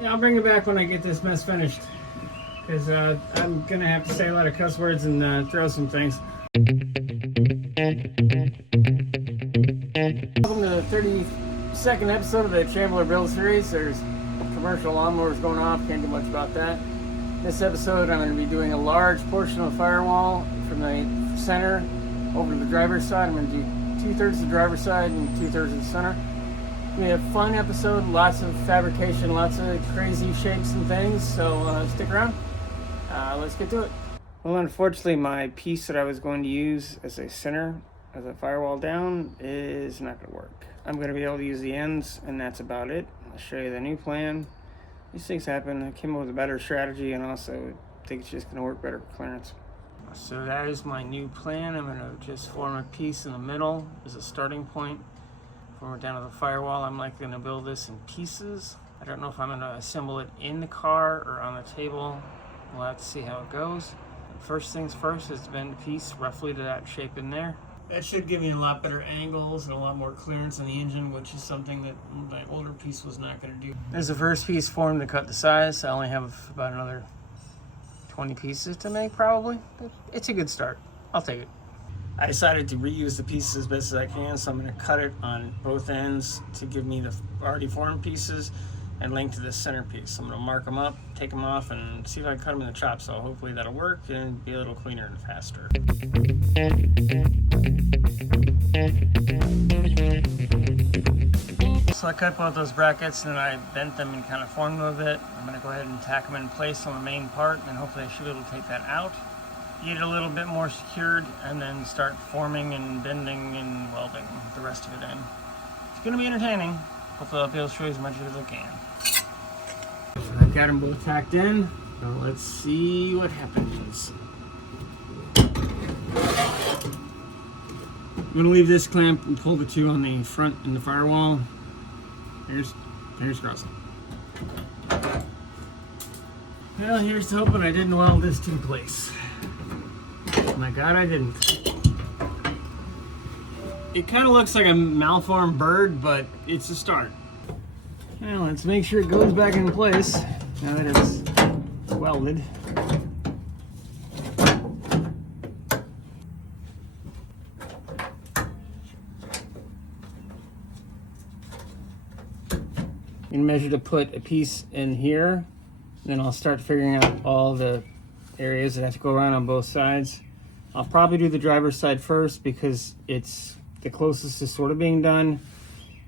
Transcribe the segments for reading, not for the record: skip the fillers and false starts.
Yeah, I'll bring it back when I get this mess finished, because I'm gonna have to say a lot of cuss words and throw some things. Welcome to the 32nd episode of the Chambler build series. There's commercial lawnmowers going off, can't do much about that. This episode I'm going to be doing a large portion of Firewall from the center over to the driver's side. I'm going to do 2/3 of the driver's side and 2/3 of the center. It's going to be a fun episode, lots of fabrication, lots of crazy shapes and things, so stick around. Let's get to it. Well, unfortunately my piece that I was going to use as a center, as a firewall down, is not going to work. I'm going to be able to use the ends, and that's about it. I'll show you the new plan. These things happen. I came up with a better strategy, and also I think it's just going to work better for clearance. So that is my new plan. I'm going to just form a piece in the middle as a starting point. Form it down to the firewall. I'm likely going to build this in pieces. I don't know if I'm going to assemble it in the car or on the table. We'll have to see how it goes. First things first is to bend the piece roughly to that shape in there. That should give me a lot better angles and a lot more clearance on the engine, which is something that my older piece was not going to do. There's the first piece formed to cut the size. I only have about another 20 pieces to make probably, but it's a good start. I'll take it. I decided to reuse the pieces as best as I can, so I'm going to cut it on both ends to give me the already formed pieces and link to the center piece. I'm going to mark them up, take them off, and see if I can cut them in the chop saw. Hopefully that'll work and be a little cleaner and faster. So I cut both those brackets and then I bent them and kind of formed them a bit. I'm going to go ahead and tack them in place on the main part, and hopefully I should be able to take that out, get it a little bit more secured, and then start forming and bending and welding the rest of it in. It's going to be entertaining. Hopefully I'll be able to show you as much as I can. I've got them both tacked in. Now let's see what happens. I'm going to leave this clamp and pull the two on the front and the firewall. Here's crossing. Well, here's hoping I didn't weld this to place. Oh my God, I didn't. It kind of looks like a malformed bird, but it's a start. Now let's make sure it goes back in place now that it's welded. You measure to put a piece in here, then I'll start figuring out all the areas that have to go around on both sides. I'll probably do the driver's side first because it's the closest to sort of being done,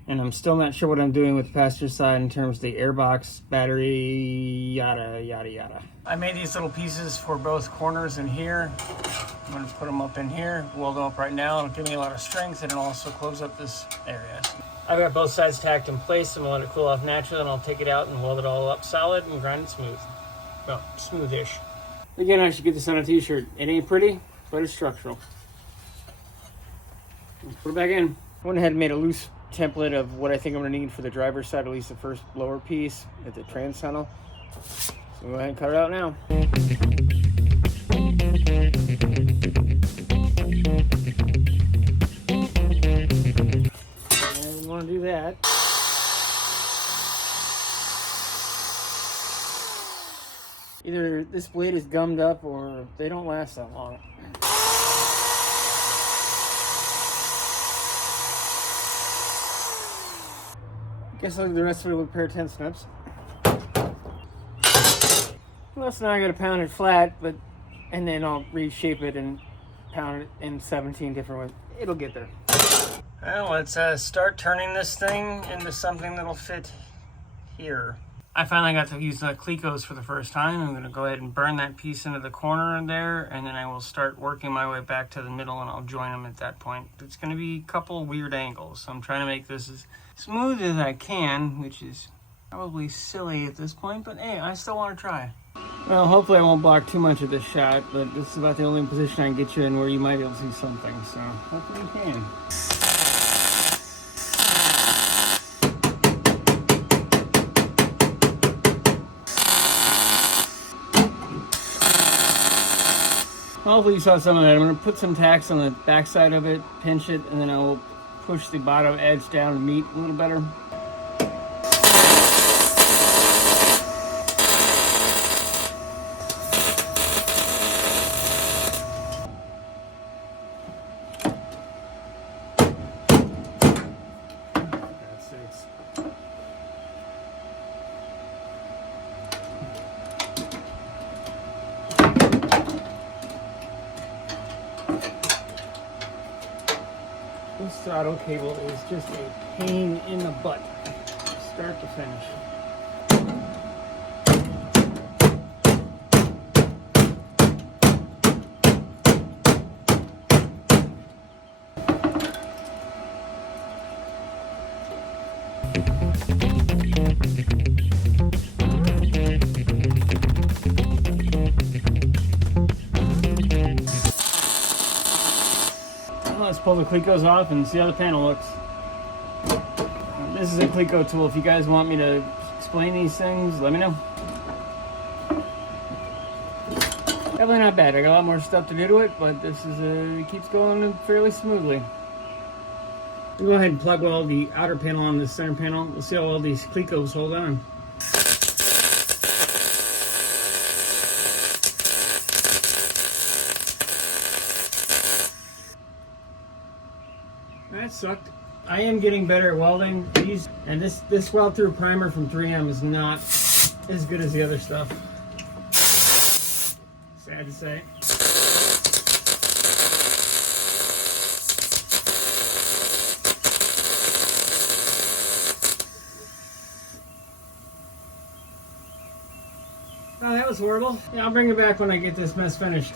and I'm still not sure what I'm doing with the passenger side in terms of the airbox, battery, yada yada yada. I made these little pieces for both corners in here. I'm going to put them up in here, weld them up right now. It'll give me a lot of strength, and it'll also close up this area. I've got both sides tacked in place. I'm going to let it cool off naturally, and I'll take it out and weld it all up solid and grind it smooth. Well, smoothish. Again, I should get this on a t-shirt. It ain't pretty, but it's structural. Let's put it back in. I went ahead and made a loose template of what I think I'm going to need for the driver's side, at least the first lower piece at the trans tunnel. So we'll go ahead and cut it out now. And we want to do that. Either this blade is gummed up or they don't last that long. Guess I'll do the rest of it with a pair of 10 snips. Well, so now I gotta pound it flat, and then I'll reshape it and pound it in 17 different ways. It'll get there. Well, let's start turning this thing into something that'll fit here. I finally got to use the Clecos for the first time. I'm gonna go ahead and burn that piece into the corner in there, and then I will start working my way back to the middle, and I'll join them at that point. It's gonna be a couple weird angles, so I'm trying to make this as smooth as I can, which is probably silly at this point, but hey, I still want to try. Well, hopefully I won't block too much of this shot, but this is about the only position I can get you in where you might be able to see something, so hopefully you can. Hopefully you saw some of that. I'm going to put some tacks on the back side of it, pinch it, and then I'll push the bottom edge down to meet a little better. throttle cable is just a pain in the butt, start to finish. Let's pull the Clecos off and see how the panel looks. This is a Cleco tool. If you guys want me to explain these things, let me know. Definitely not bad. I got a lot more stuff to do to it, but this is it keeps going fairly smoothly. We'll go ahead and plug weld the outer panel on the center panel. We'll see how all these Clecos hold on. That sucked. I am getting better at welding these, and this weld through primer from 3M is not as good as the other stuff. Sad to say. Oh, that was horrible. Yeah, I'll bring it back when I get this mess finished,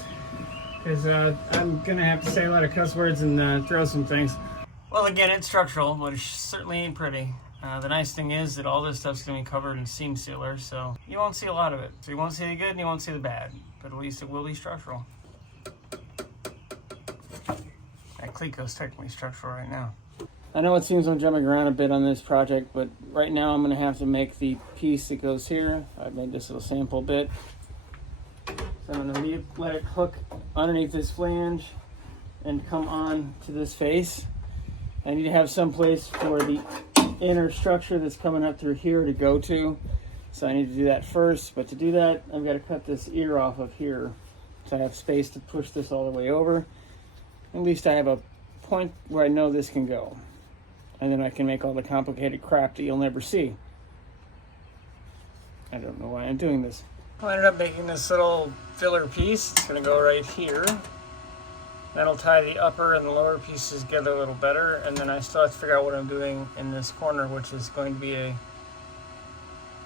because I'm gonna have to say a lot of cuss words and throw some things. Well, again, it's structural, but it certainly ain't pretty. The nice thing is that all this stuff's going to be covered in seam sealer, so you won't see a lot of it. So you won't see the good and you won't see the bad, but at least it will be structural. That Cleco's technically structural right now. I know it seems I'm jumping around a bit on this project, but right now I'm going to have to make the piece that goes here. I've made this little sample bit. So I'm going to let it hook underneath this flange and come on to this face. I need to have some place for the inner structure that's coming up through here to go to. So I need to do that first, but to do that, I've got to cut this ear off of here. So I have space to push this all the way over. At least I have a point where I know this can go. And then I can make all the complicated crap that you'll never see. I don't know why I'm doing this. I ended up making this little filler piece. It's going to go right here. That'll tie the upper and the lower pieces together a little better, and then I still have to figure out what I'm doing in this corner, which is going to be a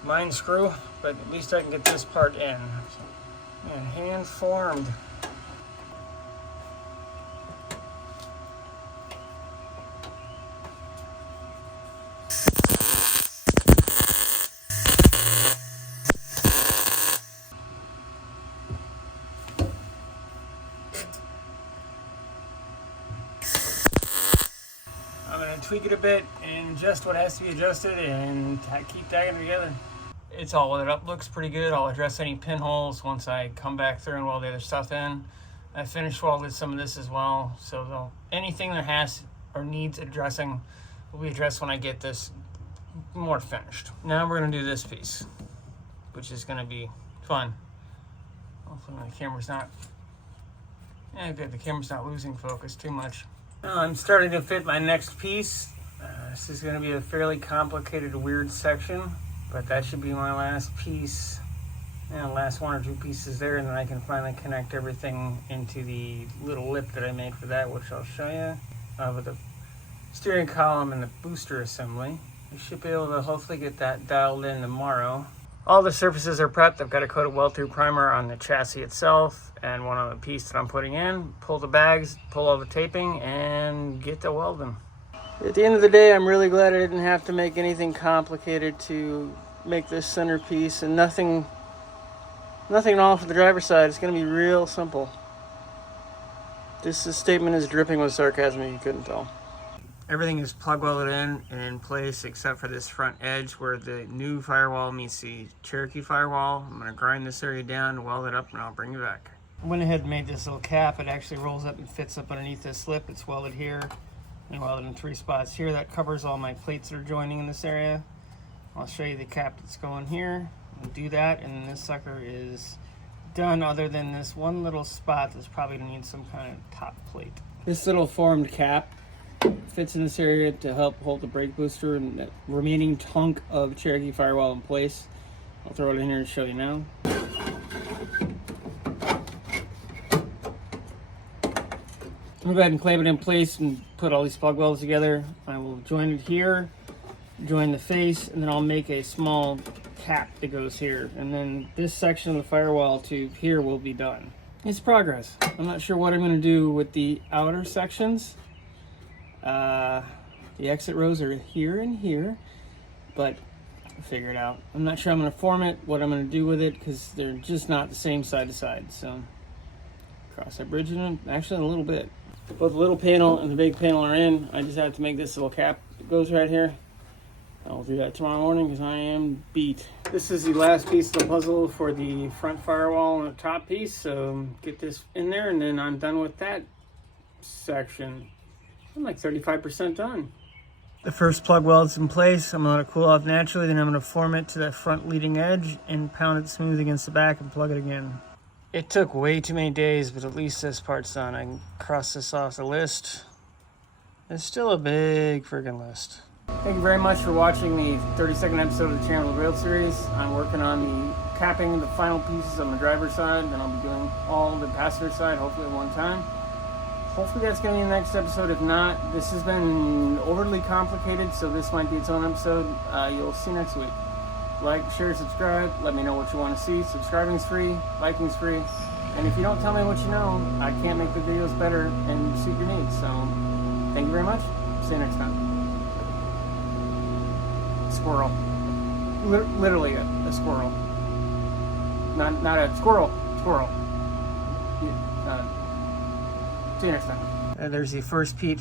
mine screw, but at least I can get this part in. Man, hand formed. Tweak it a bit and adjust what has to be adjusted and keep tagging it together. It's all welded up, looks pretty good. I'll address any pinholes once I come back through and weld the other stuff in. I finished welded some of this as well, so anything that has or needs addressing will be addressed when I get this more finished. Now we're going to do this piece, which is going to be fun. Hopefully the camera's not, yeah, good, the camera's not losing focus too much. I'm starting to fit my next piece. This is going to be a fairly complicated, weird section, but that should be my last piece. Last one or two pieces there, and then I can finally connect everything into the little lip that I made for that, which I'll show you, with the steering column and the booster assembly. I should be able to hopefully get that dialed in tomorrow. All the surfaces are prepped. I've got a coat of weld-through primer on the chassis itself and one on the piece that I'm putting in. Pull the bags, pull all the taping, and get to welding. At the end of the day, I'm really glad I didn't have to make anything complicated to make this centerpiece, and nothing at all for the driver's side. It's going to be real simple. This statement is dripping with sarcasm if you couldn't tell. Everything is plug welded in place except for this front edge where the new Firewall meets the Cherokee Firewall. I'm going to grind this area down, weld it up, and I'll bring you back. I went ahead and made this little cap. It actually rolls up and fits up underneath this lip. It's welded here and welded in 3 spots here. That covers all my plates that are joining in this area. I'll show you the cap that's going here. I'll do that, and this sucker is done other than this one little spot that's probably going to need some kind of top plate. This little formed cap fits in this area to help hold the brake booster and that remaining hunk of Cherokee Firewall in place. I'll throw it in here and show you now. I'm gonna go ahead and clamp it in place and put all these plug welds together. I will join it here, join the face, and then I'll make a small cap that goes here. And then this section of the firewall to here will be done. It's progress. I'm not sure what I'm gonna do with the outer sections. The exit rows are here and here, but I'll figure it out. I'm not sure I'm gonna form it, what I'm gonna do with it, because they're just not the same side to side. So cross that bridge in them, actually a little bit. Both the little panel and the big panel are in. I just have to make this little cap that goes right here. I'll do that tomorrow morning because I am beat. This is the last piece of the puzzle for the front firewall and the top piece. So get this in there and then I'm done with that section. I'm like 35% done. The first plug weld's in place. I'm gonna let it cool off naturally. Then I'm gonna form it to that front leading edge and pound it smooth against the back and plug it again. It took way too many days, but at least this part's done. I can cross this off the list. It's still a big friggin' list. Thank you very much for watching the 32nd episode of the Chambler Build series. I'm working on the capping the final pieces on the driver's side, then I'll be doing all the passenger side, hopefully at one time. Hopefully that's going to be the next episode. If not, this has been overly complicated, so this might be its own episode. You'll see next week. Like, share, subscribe. Let me know what you want to see. Subscribing's free. Liking's free. And if you don't tell me what you know, I can't make the videos better and suit your needs. So, thank you very much. See you next time. Squirrel. Literally a squirrel. Not a squirrel. Squirrel. See you next time. And there's the first Pete.